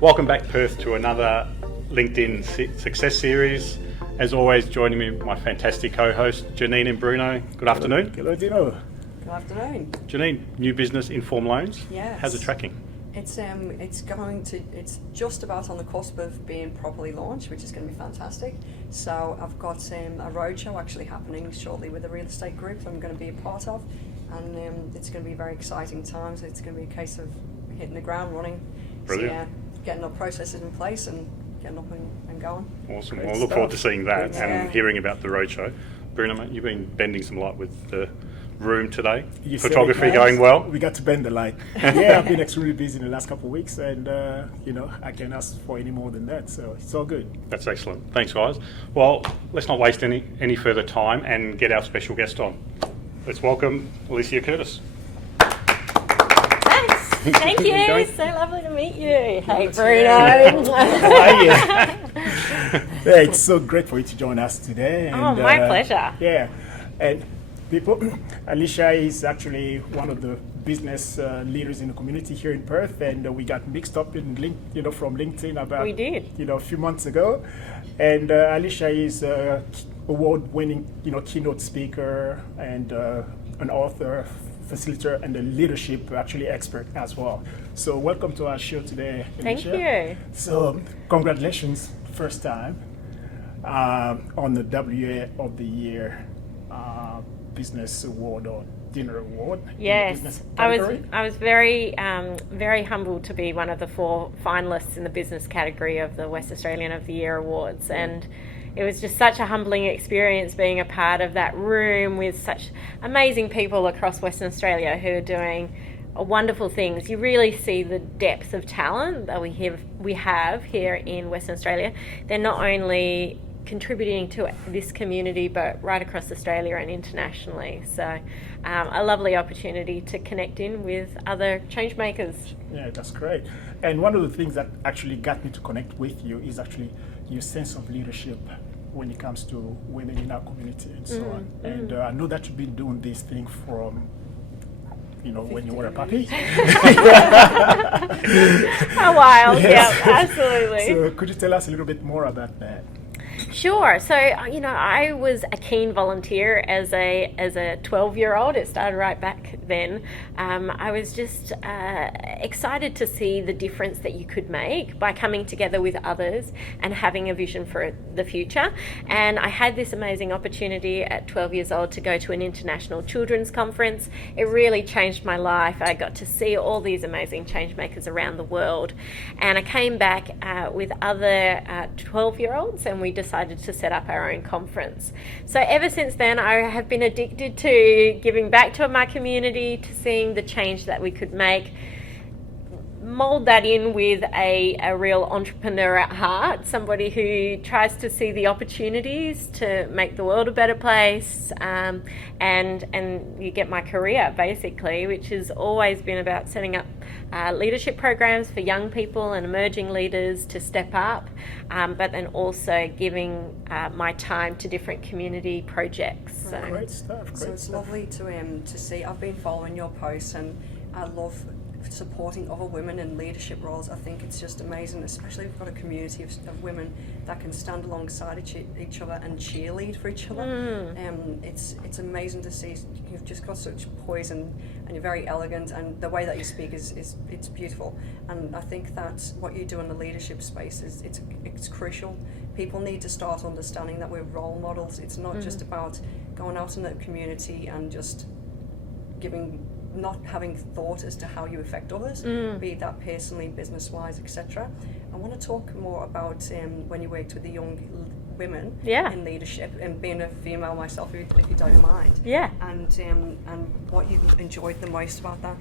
Welcome back, Perth, to another LinkedIn Success Series. As always, joining me, my fantastic co-host, Janine and Bruno. Good afternoon. Hello, Dino. Good afternoon. Janine, new business, Inform Loans. Yes. How's it tracking? It's just about on the cusp of being properly launched, which is going to be fantastic. So I've got a roadshow actually happening shortly with a real estate group that I'm going to be a part of, and it's going to be very exciting times. It's going to be a case of hitting the ground running. Brilliant. So, yeah, getting our processes in place and getting up and going. Awesome. Great Well, I look stuff. forward to seeing that Yeah. and hearing about the roadshow. Bruno, mate, you've been bending some light with the room today. You said Photography it, guys. going well. We got to bend the light. Yeah, I've been extremely busy in the last couple of weeks, and I can't ask for any more than that. So it's all good. That's excellent. Thanks, guys. Well, let's not waste any further time and get our special guest on. Let's welcome Alicia Curtis. Thanks. Thank How you you. going? So lovely to meet you. Hey, Bruno. How are you? Yeah, it's so great for you to join us today. And, Oh, my pleasure. Yeah, and people, Alicia is actually one of the business leaders in the community here in Perth, and we got mixed up in from LinkedIn about We did. a few months ago. And Alicia is award-winning keynote speaker and an author, facilitator, and a leadership actually expert as well. So welcome to our show today, Thank Alicia. you. So congratulations, first time on the WA of the Year Business Award or Dinner Award. in the Yes, business I category. was very humbled to be one of the 4 finalists in the business category of the West Australian of the Year Awards, and it was just such a humbling experience being a part of that room with such amazing people across Western Australia who are doing wonderful things. You really see the depth of talent that we have here in Western Australia. They're not only contributing to this community but right across Australia and internationally. So a lovely opportunity to connect in with other change makers. Yeah, that's great. And one of the things that actually got me to connect with you is actually your sense of leadership when it comes to women in our community and so on. And I know that you've been doing this thing from when you were a puppy. A while, Yes. yeah, absolutely. So could you tell us a little bit more about that? Sure. So, I was a keen volunteer as a 12-year-old. It started right back then. I was just excited to see the difference that you could make by coming together with others and having a vision for the future. And I had this amazing opportunity at 12 years old to go to an international children's conference. It really changed my life. I got to see all these amazing change makers around the world. And I came back with other 12-year-olds, and we decided to set up our own conference. So ever since then, I have been addicted to giving back to my community, to seeing the change that we could make, mold that in with a real entrepreneur at heart, somebody who tries to see the opportunities to make the world a better place, and you get my career basically, which has always been about setting up leadership programs for young people and emerging leaders to step up, but then also giving my time to different community projects. So. Great stuff. So it's lovely to see. I've been following your posts, and I love supporting other women in leadership roles. I think it's just amazing, especially if we've got a community of women that can stand alongside each other and cheerlead for each other. It's amazing to see. You've just got such poise, and you're very elegant, and the way that you speak is it's beautiful. And I think that what you do in the leadership space it's crucial. People need to start understanding that we're role models. It's not just about going out in the community and just not having thought as to how you affect others, be that personally, business-wise, etc. I want to talk more about when you worked with the young women in leadership, and being a female myself, if you don't mind. Yeah. And what you enjoyed the most about that.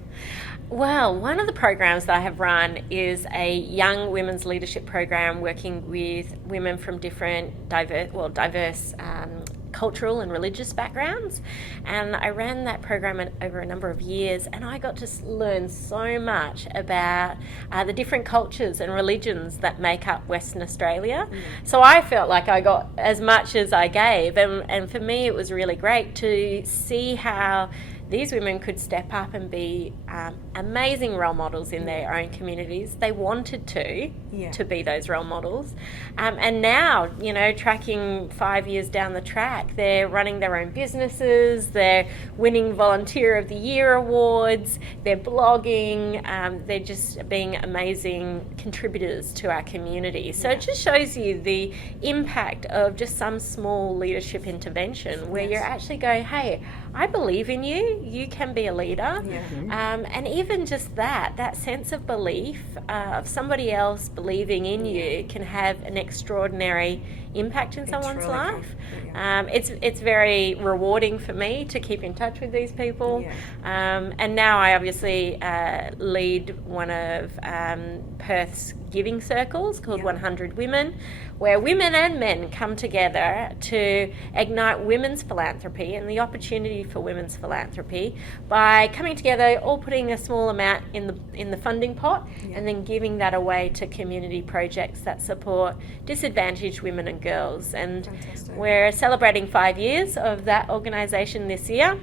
Well, one of the programs that I have run is a young women's leadership program working with women from different diverse cultural and religious backgrounds, and I ran that program over a number of years, and I got to learn so much about the different cultures and religions that make up Western Australia. So I felt like I got as much as I gave, and for me it was really great to see how these women could step up and be amazing role models in their own communities. They wanted to be those role models. And now, tracking 5 years down the track, they're running their own businesses, they're winning Volunteer of the Year awards, they're blogging, they're just being amazing contributors to our community. So it just shows you the impact of just some small leadership intervention where you're actually going, hey, I believe in you, you can be a leader. And even just that sense of belief of somebody else believing in you can have an extraordinary impact in someone's life. It's very rewarding for me to keep in touch with these people. And now I obviously lead one of Perth's giving circles called 100 Women, where women and men come together to ignite women's philanthropy and the opportunity for women's philanthropy by coming together, all putting a small amount in the funding pot and then giving that away to community projects that support disadvantaged women and girls. And we're celebrating 5 years of that organisation this year.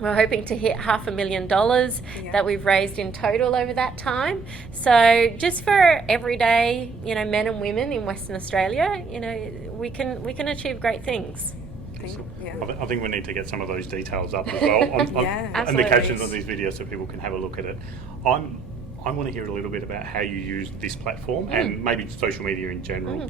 We're hoping to hit $500,000 that we've raised in total over that time. So just for everyday, men and women in Western Australia, we can achieve great things. I think we need to get some of those details up as well on the captions on these videos so people can have a look at it. I want to hear a little bit about how you use this platform and maybe social media in general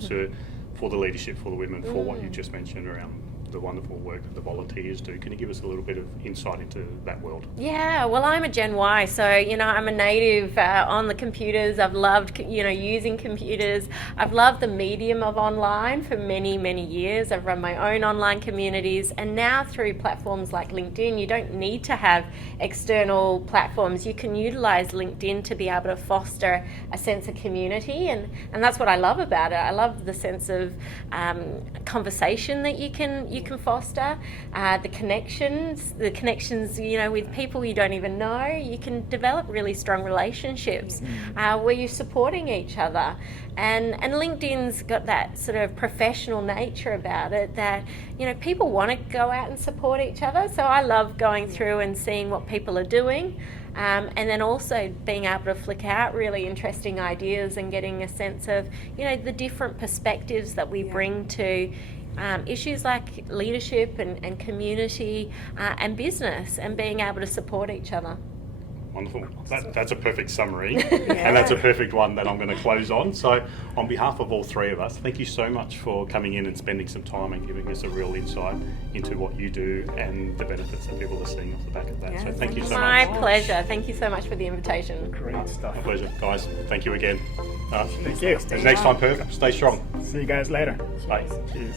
for the leadership, for the women, for what you just mentioned around the wonderful work that the volunteers do. Can you give us a little bit of insight into that world? Yeah, well, I'm a Gen Y, so I'm a native on the computers. I've loved using computers. I've loved the medium of online for many, many years. I've run my own online communities, and now through platforms like LinkedIn, you don't need to have external platforms. You can utilize LinkedIn to be able to foster a sense of community, and that's what I love about it. I love the sense of conversation that you can foster, the connections, with people you don't even know. You can develop really strong relationships where you're supporting each other. And LinkedIn's got that sort of professional nature about it that, people want to go out and support each other. So I love going through and seeing what people are doing. And then also being able to flick out really interesting ideas and getting a sense of, the different perspectives that we bring to issues like leadership and community and business, and being able to support each other. Wonderful. That's a perfect summary, and that's a perfect one that I'm going to close on. So on behalf of all three of us, thank you so much for coming in and spending some time and giving us a real insight into what you do and the benefits that people are seeing off the back of that. So thank you so much. My pleasure. Thank you so much for the invitation. Great stuff. My pleasure. Guys, thank you again. Thank you. Next time, Perth, stay strong. See you guys later. Bye. Cheers.